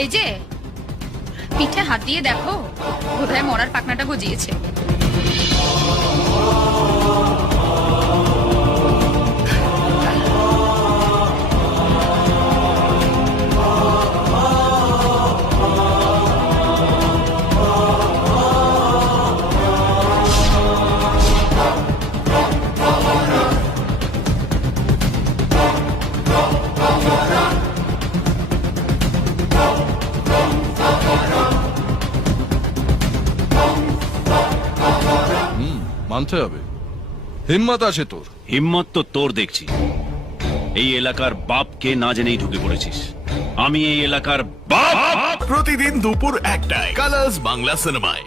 এই যে পিঠে হাত দিয়ে দেখো, বোধহয় মরার পাখনাটা গজিয়েছে। মানতে হবে, হিম্মত আছে তোর। হিম্মত তো তোর দেখছি। এই এলাকার বাপকে না জেনেই ঢুকে পড়েছিস। আমি এই এলাকার বাপ। প্রতিদিন দুপুর 1টায় কালার্স বাংলা সিনেমায়।